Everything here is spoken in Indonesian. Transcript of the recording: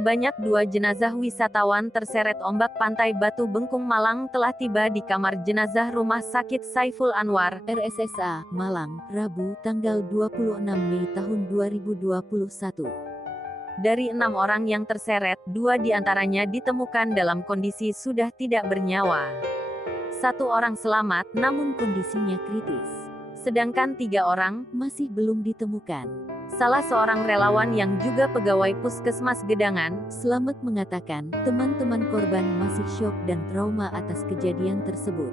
Sebanyak 2 jenazah wisatawan terseret ombak pantai Batu Bengkung Malang telah tiba di kamar jenazah Rumah Sakit Saiful Anwar, RSSA, Malang, Rabu, tanggal 26 Mei tahun 2021. Dari 6 orang yang terseret, 2 diantaranya ditemukan dalam kondisi sudah tidak bernyawa. 1 orang selamat, namun kondisinya kritis. Sedangkan 3 orang masih belum ditemukan. Salah seorang relawan yang juga pegawai Puskesmas Gedangan, Slamet mengatakan, teman-teman korban masih syok dan trauma atas kejadian tersebut.